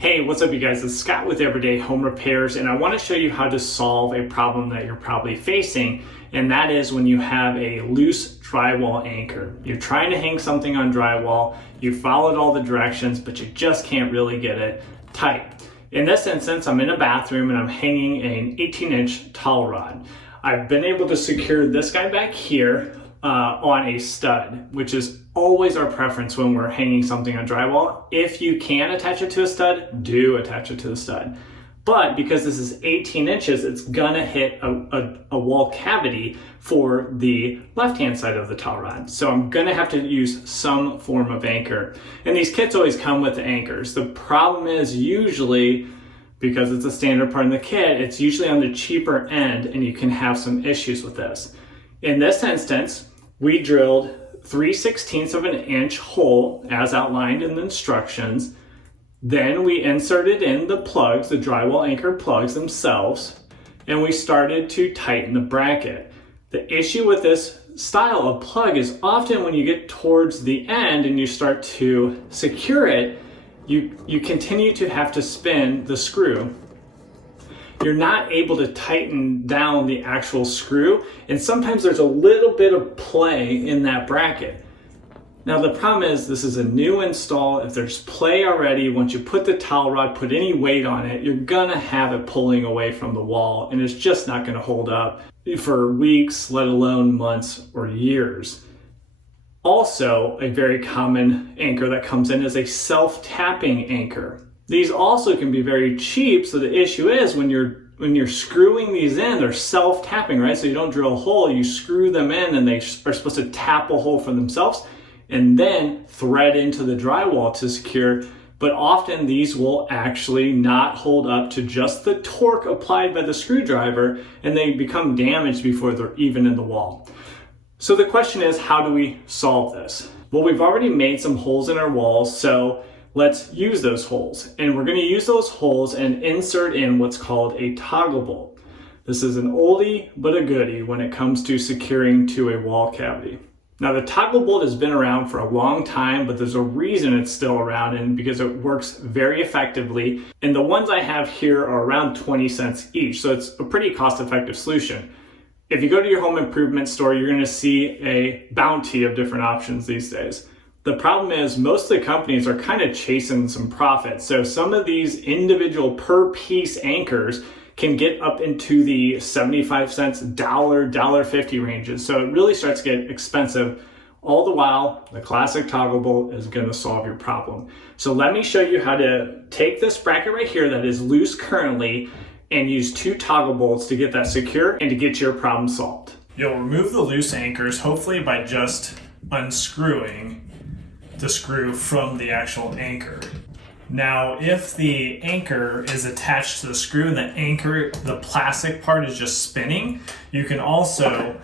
Hey, what's up you guys? It's Scott with Everyday Home Repairs, and I want to show you how to solve a problem that you're probably facing, and that is when you have a loose drywall anchor. You're trying to hang something on drywall, you followed all the directions, but you just can't really get it tight. In this instance, I'm in a bathroom and I'm hanging an 18-inch towel rod. I've been able to secure this guy back here on a stud, which is always our preference when we're hanging something on drywall. If you can attach it to a stud, do attach it to the stud. But because this is 18 inches, it's gonna hit a wall cavity for the left-hand side of the towel rod. So I'm gonna have to use some form of anchor. And these kits always come with the anchors. The problem is usually, because it's a standard part in the kit, it's usually on the cheaper end and you can have some issues with this. In this instance, we drilled 3/16 of an inch hole as outlined in the instructions. Then we inserted in the plugs, the drywall anchor plugs themselves, and we started to tighten the bracket. The issue with this style of plug is often when you get towards the end and you start to secure it, you continue to have to spin the screw. You're not able to tighten down the actual screw, and sometimes there's a little bit of play in that bracket. Now the problem is this is a new install. If there's play already, once you put the towel rod, put any weight on it, you're gonna have it pulling away from the wall, and it's just not gonna hold up for weeks, let alone months or years. Also, a very common anchor that comes in is a self-tapping anchor. These also can be very cheap, so the issue is when you're screwing these in, they're self-tapping, right? So you don't drill a hole, you screw them in and they are supposed to tap a hole for themselves and then thread into the drywall to secure. But often these will actually not hold up to just the torque applied by the screwdriver, and they become damaged before they're even in the wall. So the question is, how do we solve this? Well, we've already made some holes in our walls, so let's use those holes. And we're gonna use those holes and insert in what's called a toggle bolt. This is an oldie but a goodie when it comes to securing to a wall cavity. Now the toggle bolt has been around for a long time, but there's a reason it's still around, and because it works very effectively. And the ones I have here are around 20 cents each, so it's a pretty cost-effective solution. If you go to your home improvement store, you're gonna see a bounty of different options these days. The problem is most of the companies are kind of chasing some profit. So some of these individual per piece anchors can get up into the 75 cents, $1.50 ranges. So it really starts to get expensive. All the while, the classic toggle bolt is gonna solve your problem. So let me show you how to take this bracket right here that is loose currently and use 2 toggle bolts to get that secure and to get your problem solved. You'll remove the loose anchors, hopefully by just unscrewing the screw from the actual anchor. Now, if the anchor is attached to the screw and the anchor, the plastic part is just spinning, you can also,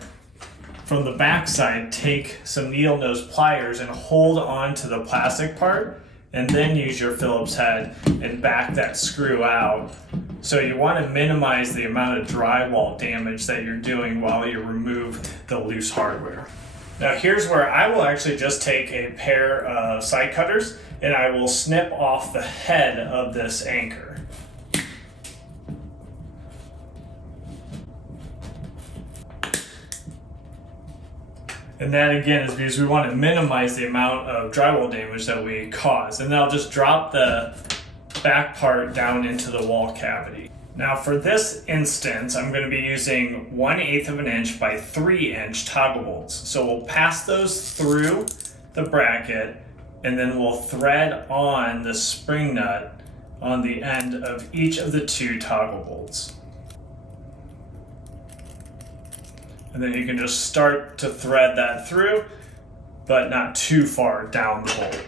from the back side, take some needle nose pliers and hold on to the plastic part, and then use your Phillips head and back that screw out. So you want to minimize the amount of drywall damage that you're doing while you remove the loose hardware. Now here's where I will actually just take a pair of side cutters and I will snip off the head of this anchor. And that again is because we want to minimize the amount of drywall damage that we cause. And then I'll just drop the back part down into the wall cavity. Now for this instance, I'm going to be using 1/8 of an inch by 3-inch toggle bolts. So we'll pass those through the bracket and then we'll thread on the spring nut on the end of each of the 2 toggle bolts. And then you can just start to thread that through, but not too far down the bolt.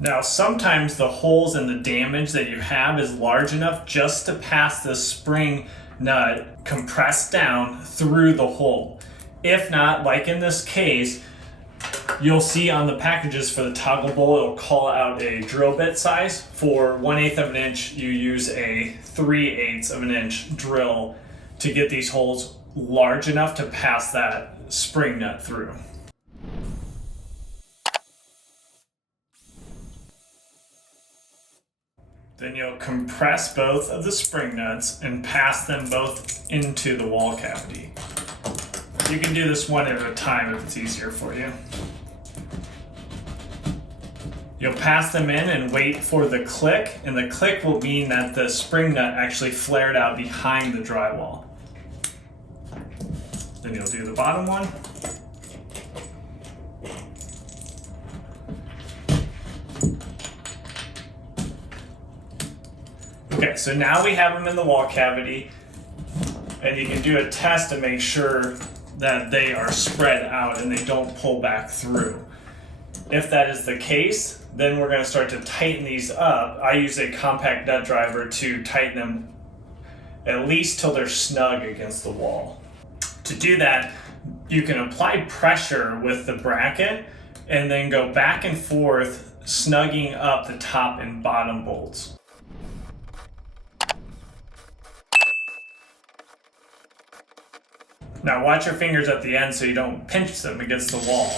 Now, sometimes the holes and the damage that you have is large enough just to pass the spring nut compressed down through the hole. If not, like in this case, You'll see on the packages for the toggle bolt, it'll call out a drill bit size. For 1/8 of an inch, you use a 3/8 of an inch drill to get these holes large enough to pass that spring nut through. Then you'll compress both of the spring nuts and pass them both into the wall cavity. You can do this one at a time if it's easier for you. You'll pass them in and wait for the click, and the click will mean that the spring nut actually flared out behind the drywall. Then you'll do the bottom one. Okay, so now we have them in the wall cavity, and you can do a test to make sure that they are spread out and they don't pull back through. If that is the case, then we're going to start to tighten these up. I use a compact nut driver to tighten them at least till they're snug against the wall. To do that, you can apply pressure with the bracket and then go back and forth, snugging up the top and bottom bolts. Now watch your fingers at the end so you don't pinch them against the wall.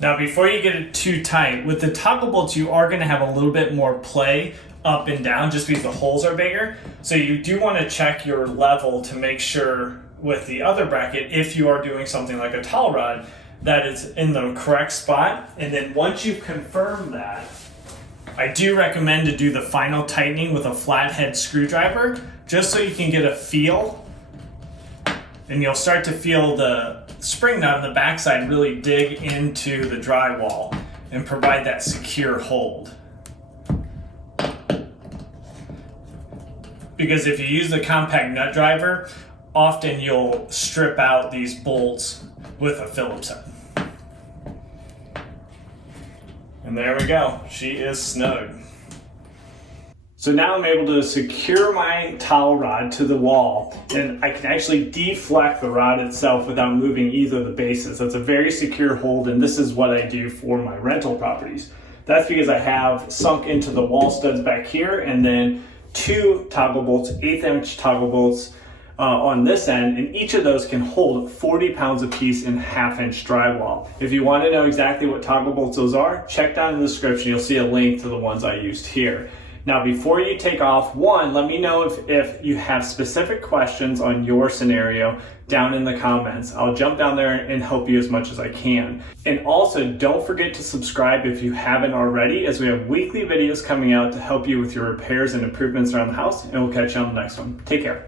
Now before you get it too tight, with the toggle bolts you are going to have a little bit more play up and down just because the holes are bigger. So you do want to check your level to make sure with the other bracket, if you are doing something like a towel rod, that it's in the correct spot. And then once you confirm that, I do recommend to do the final tightening with a flathead screwdriver, just so you can get a feel, and you'll start to feel the spring nut on the backside really dig into the drywall and provide that secure hold. Because if you use the compact nut driver, often you'll strip out these bolts with a Phillips head. And there we go, she is snug. So now I'm able to secure my towel rod to the wall, and I can actually deflect the rod itself without moving either of the bases. That's a very secure hold, and this is what I do for my rental properties. That's because I have sunk into the wall studs back here, and then 2 toggle bolts, 1/8 inch toggle bolts on this end, and each of those can hold 40 pounds apiece in 1/2 inch drywall. If you want to know exactly what toggle bolts those are, check down in the description. You'll see a link to the ones I used here. Now, before you take off, one, let me know if you have specific questions on your scenario down in the comments. I'll jump down there and help you as much as I can. And also, don't forget to subscribe if you haven't already, as we have weekly videos coming out to help you with your repairs and improvements around the house, and we'll catch you on the next one. Take care.